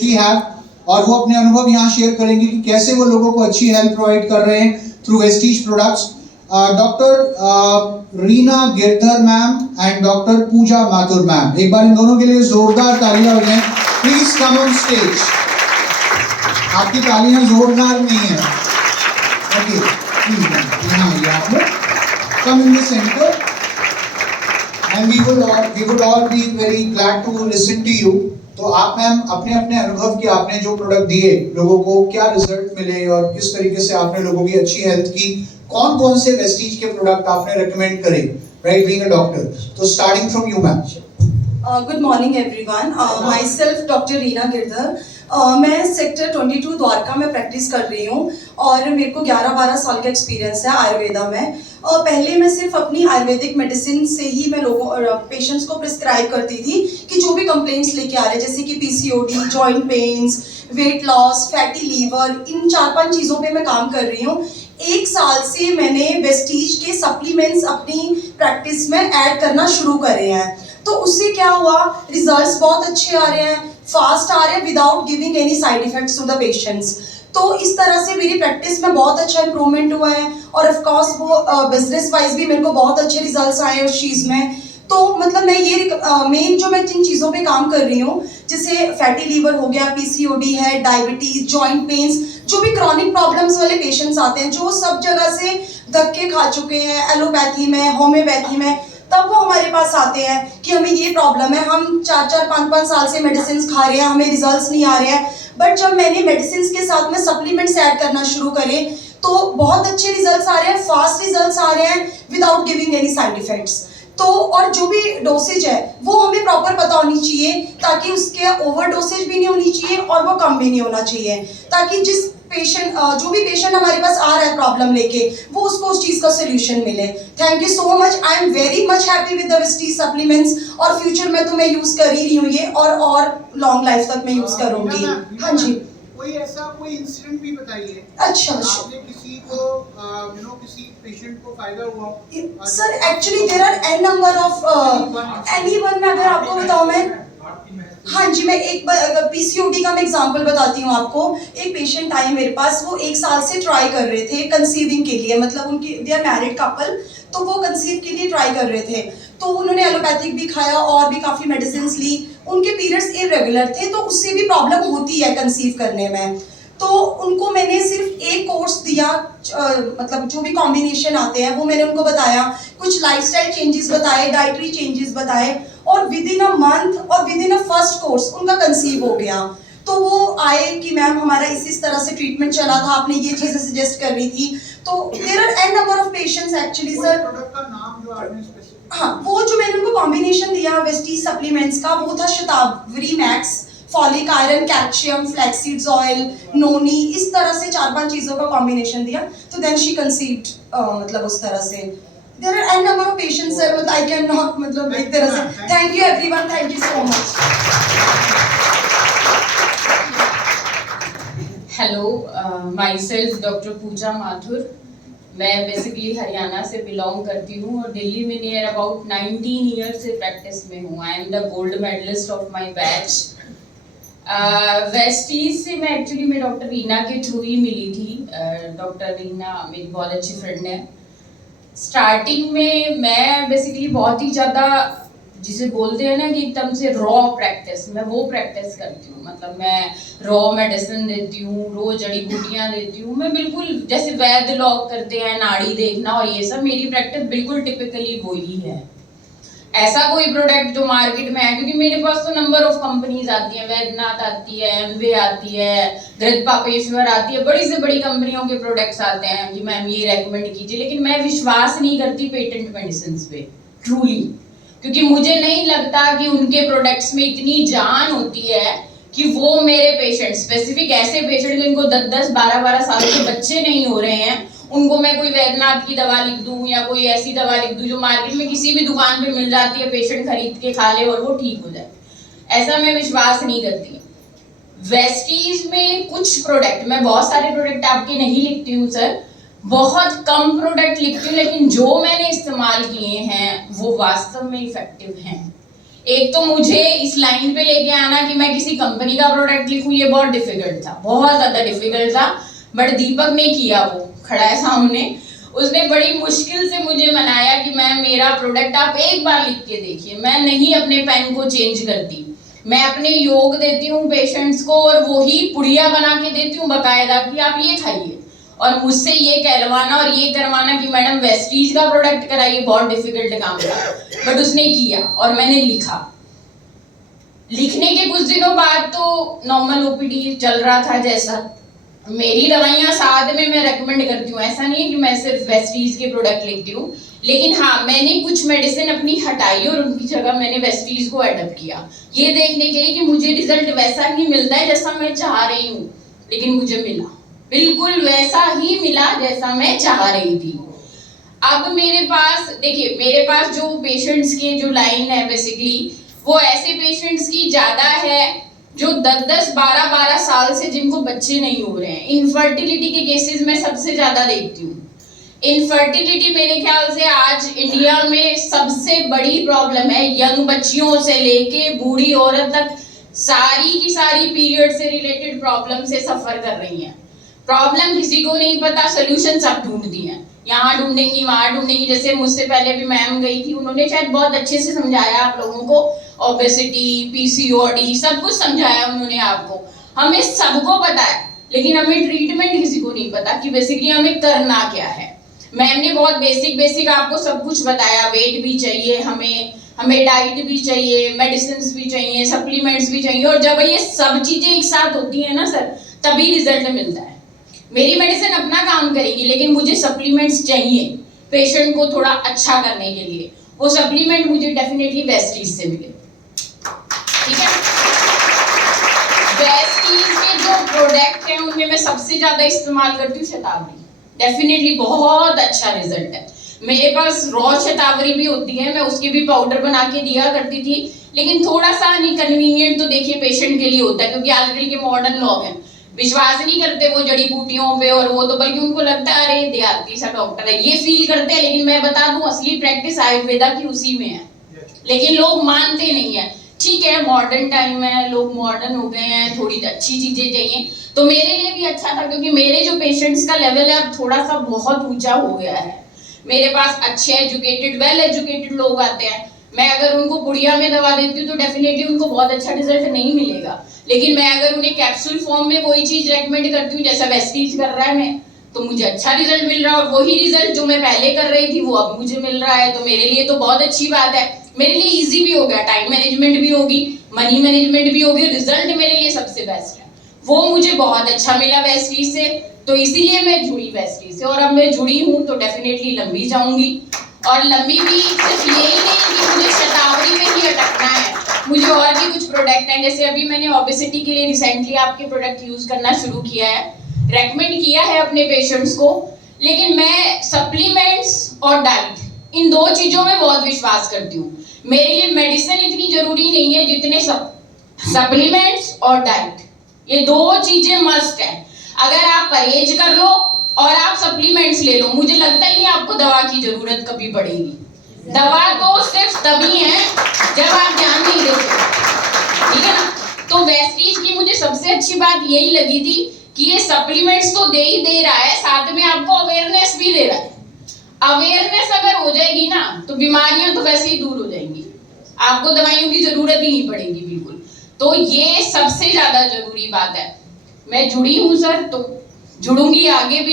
Actually have, और वो अपने अनुभव यहाँ शेयर करेंगे कि कैसे वो लोगों को अच्छी हेल्थ प्रोवाइड कर रहे हैं through Vestige products. Doctor Reena Girdhar ma'am and doctor Pooja Mathur ma'am, एक बार इन दोनों के लिए जोरदार तालियां हो जाएं। Please come on stage. आपकी तालियां जोरदार नहीं है। ओके, प्लीज यहाँ आइए आप लोग, come in the centre and we would all be very glad to listen to you। तो आप मैम अपने अपने अनुभव के, आपने जो प्रोडक्ट दिए लोगों को, क्या रिजल्ट मिले और किस तरीके से आपने लोगों की अच्छी हेल्थ की, कौन कौन से वेस्टीज के प्रोडक्ट आपने रेकमेंड करे, राइट, बीइंग अ डॉक्टर। तो starting from you ma'am. Good morning everyone, my self doctor Reena Girdhar. मैं सेक्टर 22 द्वारका में प्रैक्टिस कर रही हूँ और मेरे को 11-12 साल का एक्सपीरियंस है आयुर्वेदा में। पहले मैं सिर्फ अपनी आयुर्वेदिक मेडिसिन से ही मैं लोगों पेशेंट्स को प्रिस्क्राइब करती थी कि जो भी कंप्लेंट्स लेके आ रहे हैं, जैसे कि PCOD, joint pains, weight loss, fatty liver, इन 4-5 चीज़ों पे मैं काम कर रही हूँ। 1 साल से मैंने वेस्टीज के सप्लीमेंट्स अपनी प्रैक्टिस में ऐड करना शुरू करे हैं। तो उससे क्या हुआ, रिजल्ट्स बहुत अच्छे आ रहे हैं, फास्ट आ रहे हैं, without giving any side effects to the patients. तो इस तरह से मेरी प्रैक्टिस में बहुत अच्छा इंप्रूवमेंट हुआ है और ऑफ कोर्स वो बिजनेस वाइज भी मेरे को बहुत अच्छे रिजल्ट्स आए उस चीज़ में। तो मतलब मैं ये मेन जो मैं जिन चीज़ों पे काम कर रही हूँ, जैसे फैटी लीवर हो गया, पीसीओडी है, डायबिटीज, जॉइंट पेन्स, जो भी क्रॉनिक प्रॉब्लम्स वाले पेशेंट्स आते हैं, जो सब जगह से धक्के खा चुके हैं, एलोपैथी में, होम्योपैथी में, तब वो हमारे पास आते हैं कि हमें ये प्रॉब्लम है, हम 4-4, 5-5 साल से मेडिसिन खा रहे हैं, हमें रिजल्ट्स नहीं आ रहे हैं। बट जब मैंने मेडिसिन के साथ में सप्लीमेंट्स ऐड करना शुरू करे तो बहुत अच्छे रिजल्ट्स आ रहे हैं, फास्ट रिजल्ट्स आ रहे हैं, without giving any side effects. तो और जो भी डोसेज है वो हमें प्रॉपर पता होनी चाहिए, ताकि उसके ओवर डोसेज भी नहीं होनी चाहिए और वो कम भी नहीं होना चाहिए, ताकि जिस पेशेंट जो भी पेशेंट हमारे पास आ रहा है प्रॉब्लम लेके, वो उसको उस चीज़ का सोल्यूशन मिले। Thank you so much, I am very much happy with the Vestige supplements, और फ्यूचर में तो मैं यूज़ कर ही रही हूँ ये, और लॉन्ग लाइफ तक मैं यूज़ करूँगी। हाँ जी, कोई ऐसा कोई इंसिडेंट भी बताइए। अच्छा, आपने किसी को किसी पेशेंट को फायदा हुआ? Sir actually there are an number of anyone में अगर आपको बताऊं मैं, हाँ जी, मैं एक पीसीओडी का मैं एग्जांपल बताती हूँ आपको। एक पेशेंट आई मेरे पास, वो 1 साल से ट्राई कर रहे थे कंसीविंग के लिए, मतलब उनकी दे आर मैरिड कपल, तो वो कंसीव के लिए ट्राई कर रहे थे। तो उन्होंने एलोपैथिक भी खाया और भी काफ़ी मेडिसिन ली, उनके पीरियड्स इरेगुलर थे, तो उससे भी प्रॉब्लम होती है कंसीव करने में। तो उनको मैंने सिर्फ एक कोर्स दिया, मतलब जो भी कॉम्बिनेशन आते हैं वो मैंने उनको बताया, कुछ लाइफस्टाइल चेंजेस बताए, डाइटरी चेंजेस बताए, और विद इन अ मंथ और with in a first course उनका कंसीव हो गया। तो वो आए कि मैम हमारा इस तरह से ट्रीटमेंट चला था, आपने ये चीज़ें सजेस्ट कर रही थी। तो there are an number of patients actually sir. Product का नाम जो आपने स्पेसिफिक, हाँ, वो जो मैंने उनको कॉम्बिनेशन दिया वेस्टीज सप्लीमेंट्स का, वो था Shatavari max, folic iron, calcium, flaxseeds oil, noni, इस तरह से 4-5 चीज़ों का कॉम्बिनेशन दिया। तो देन शी कंसीव्ड, मतलब उस तरह से। There are an number of patients sir, मतलब आई कैन नॉट, मतलब एक तरह से। Thank you everyone, thank you so much. Hello, my self doctor Pooja Mathur. मैं बेसिकली हरियाणा से बिलोंग करती हूँ और दिल्ली में नियर अबाउट 19 ईयर्स से प्रैक्टिस में हूँ। I am the gold medalist of my batch. Vestige से मैं एक्चुअली मैं डॉक्टर रीना के थ्रू ही मिली थी। डॉक्टर रीना मेरी बहुत अच्छी फ्रेंड है। स्टार्टिंग में मैं बेसिकली बहुत ही ज़्यादा, जिसे बोलते हैं ना कि एकदम से रॉ प्रैक्टिस, मैं वो प्रैक्टिस करती हूँ। मतलब मैं रॉ मेडिसिन देती हूँ, रो जड़ी बूटियाँ देती हूँ, मैं बिल्कुल जैसे वैद्य लोग करते हैं, नाड़ी देखना और ये सब, मेरी प्रैक्टिस बिल्कुल टिपिकली वही है। ऐसा कोई प्रोडक्ट जो मार्केट में है, क्योंकि मेरे पास तो नंबर ऑफ कंपनीज आती हैं, वैद्यनाथ आती है, एमवे आती है, धृत पापेश्वर आती है, बड़ी से बड़ी कंपनियों के प्रोडक्ट्स आते हैं कि मैम ये रेकमेंड कीजिए। लेकिन मैं विश्वास नहीं करती पेटेंट मेडिसिन पे ट्रूली, क्योंकि मुझे नहीं लगता कि उनके प्रोडक्ट्स में इतनी जान होती है कि वो मेरे पेशेंट, स्पेसिफिक ऐसे पेशेंट जिनको 10-10, 12-12 साल के बच्चे नहीं हो रहे हैं, उनको मैं कोई वैद्यनाथ की दवा लिख दूं या कोई ऐसी दवा लिख दूं जो मार्केट में किसी भी दुकान पे मिल जाती है, पेशेंट खरीद के खा ले और वो ठीक हो जाए, ऐसा मैं विश्वास नहीं करती। वेस्टीज में कुछ प्रोडक्ट, मैं बहुत सारे प्रोडक्ट आपके नहीं लिखती हूँ सर, बहुत कम प्रोडक्ट लिखती हूँ, लेकिन जो मैंने इस्तेमाल किए हैं वो वास्तव में इफेक्टिव हैं। एक तो मुझे इस लाइन पे लेके आना कि मैं किसी कंपनी का प्रोडक्ट लिखूं, ये बहुत डिफिकल्ट था, बहुत ज्यादा डिफिकल्ट था। बट दीपक ने किया, वो खड़ा है सामने, उसने बड़ी मुश्किल से मुझे मनाया कि मैम मेरा प्रोडक्ट आप एक बार लिख के देखिए। मैं नहीं अपने पेन को चेंज करती, मैं अपने योग देती हूँ पेशेंट्स को और वही पुड़िया बना के देती हूँ बकायदा कि आप ये खाइए। और मुझसे ये कहलवाना और ये करवाना कि मैडम वेस्टीज का प्रोडक्ट कराइए, बहुत डिफिकल्ट काम था। बट उसने किया और मैंने लिखा। लिखने के कुछ दिनों बाद तो नॉर्मल ओपीडी चल रहा था जैसा। मेरी दवाइयाँ साथ में मैं रेकमेंड करती हूँ, ऐसा नहीं है कि मैं सिर्फ वेस्टीज के प्रोडक्ट लिखती हूँ। लेकिन हाँ, मैंने कुछ मेडिसिन अपनी हटाई और उनकी जगह मैंने वेस्टीज को एडप्ट किया, ये देखने के लिए कि मुझे रिजल्ट वैसा ही मिलता है जैसा मैं चाह रही हूँ। लेकिन मुझे मिला, बिल्कुल वैसा ही मिला जैसा मैं चाह रही थी। अब मेरे पास देखिए, मेरे पास जो पेशेंट्स की जो लाइन है बेसिकली वो ऐसे पेशेंट्स की ज्यादा है जो 10-10, 12-12 साल से जिनको बच्चे नहीं हो रहे हैं। इनफर्टिलिटी के केसेस में सबसे ज्यादा देखती हूँ। इनफर्टिलिटी मेरे ख्याल से आज इंडिया में सबसे बड़ी प्रॉब्लम है। यंग बच्चियों से लेके बूढ़ी औरत तक सारी की सारी पीरियड से रिलेटेड प्रॉब्लम से सफर कर रही हैं। प्रॉब्लम किसी को नहीं पता, सोल्यूशन सब ढूंढती हैं, यहाँ ढूंढेंगी वहां ढूंढेंगी। जैसे मुझसे पहले भी मैम गई थी, उन्होंने शायद बहुत अच्छे से समझाया आप लोगों को, ओबेसिटी, पीसीओडी सब कुछ समझाया उन्होंने आपको। हमें सबको पता है, लेकिन हमें ट्रीटमेंट किसी को नहीं पता कि बेसिकली हमें करना क्या है। मैम ने बहुत बेसिक आपको सब कुछ बताया। वेट भी चाहिए हमें डाइट भी चाहिए, मेडिसिन भी चाहिए, सप्लीमेंट्स भी चाहिए। और जब ये सब चीजें एक साथ होती है ना सर, तभी रिजल्ट मिलता है। मेरी मेडिसिन अपना काम करेगी, लेकिन मुझे सप्लीमेंट्स चाहिए पेशेंट को थोड़ा अच्छा करने के लिए। वो सप्लीमेंट मुझे डेफिनेटली वेस्टीज से मिले, ठीक है। वेस्टीज के जो प्रोडक्ट हैं उनमें मैं सबसे ज्यादा इस्तेमाल करती हूँ शतावरी। डेफिनेटली बहुत अच्छा रिजल्ट है। मेरे पास रॉ शतावरी भी होती है, मैं उसके भी पाउडर बना के दिया करती थी। लेकिन थोड़ा सा इनकन्वीनियंट तो देखिए पेशेंट के लिए होता है, क्योंकि आजकल के मॉडर्न लोग हैं, विश्वास नहीं करते वो जड़ी बूटियों पे, और वो तो बल्कि उनको लगता है अरे देहाती सा डॉक्टर है, ये फील करते हैं। लेकिन मैं बता दूं असली प्रैक्टिस आयुर्वेदा की उसी में है, लेकिन लोग मानते नहीं है। ठीक है, मॉडर्न टाइम है, लोग मॉडर्न हो गए हैं, थोड़ी अच्छी चीजें चाहिए। तो मेरे लिए भी अच्छा था, क्योंकि मेरे जो पेशेंट्स का लेवल है अब थोड़ा सा बहुत ऊंचा हो गया है। मेरे पास अच्छे एजुकेटेड, वेल एजुकेटेड लोग आते हैं। मैं अगर उनको पुड़िया में दवा देती हूँ तो डेफिनेटली उनको बहुत अच्छा रिजल्ट नहीं मिलेगा। लेकिन मैं अगर उन्हें कैप्सूल फॉर्म में वही चीज रेकमेंड करती हूँ जैसा वेस्टीज कर रहा है मैं, तो मुझे अच्छा रिजल्ट मिल रहा है। और वही रिजल्ट जो मैं पहले कर रही थी वो अब मुझे मिल रहा है, तो मेरे लिए तो बहुत अच्छी बात है। मेरे लिए इजी भी हो गया, टाइम मैनेजमेंट भी होगी, मनी मैनेजमेंट भी होगी, रिजल्ट मेरे लिए सबसे बेस्ट है। वो मुझे बहुत अच्छा मिला वेस्टीज से, तो इसीलिए मैं जुड़ी वेस्टीज से। और अब मैं जुड़ी हूँ तो डेफिनेटली लंबी जाऊंगी। और लंबी भी सिर्फ यही नहीं कि मुझे शतावरी में ही अटकना है, मुझे और भी कुछ प्रोडक्ट हैं। जैसे अभी मैंने ओबेसिटी के लिए रिसेंटली आपके प्रोडक्ट यूज करना शुरू किया है, रेकमेंड किया है अपने पेशेंट्स को। लेकिन मैं सप्लीमेंट्स और डाइट, इन दो चीजों में बहुत विश्वास करती हूँ। मेरे लिए मेडिसिन इतनी जरूरी नहीं है जितने सप्लीमेंट्स और डाइट, ये दो चीजें मस्ट है। अगर आप परहेज कर लो और आप सप्लीमेंट्स ले लो, मुझे लगता ही नहीं आपको दवा की जरूरत कभी पड़ेगी। दवा तो सिर्फ तभी है जब आप ध्यान नहीं देते, ठीक है ना। तो वेस्टीज की मुझे सबसे अच्छी बात यही लगी थी कि ये सप्लीमेंट्स तो दे ही दे रहा है, साथ में आपको अवेयरनेस भी दे रहा है। अवेयरनेस अगर हो जाएगी ना तो बीमारियां तो वैसे ही दूर हो जाएंगी, आपको दवाइयों की जरूरत ही नहीं पड़ेगी बिल्कुल। तो ये सबसे ज्यादा जरूरी बात है। मैं जुड़ी हूँ सर, तो जुड़ूंगी आगे भी।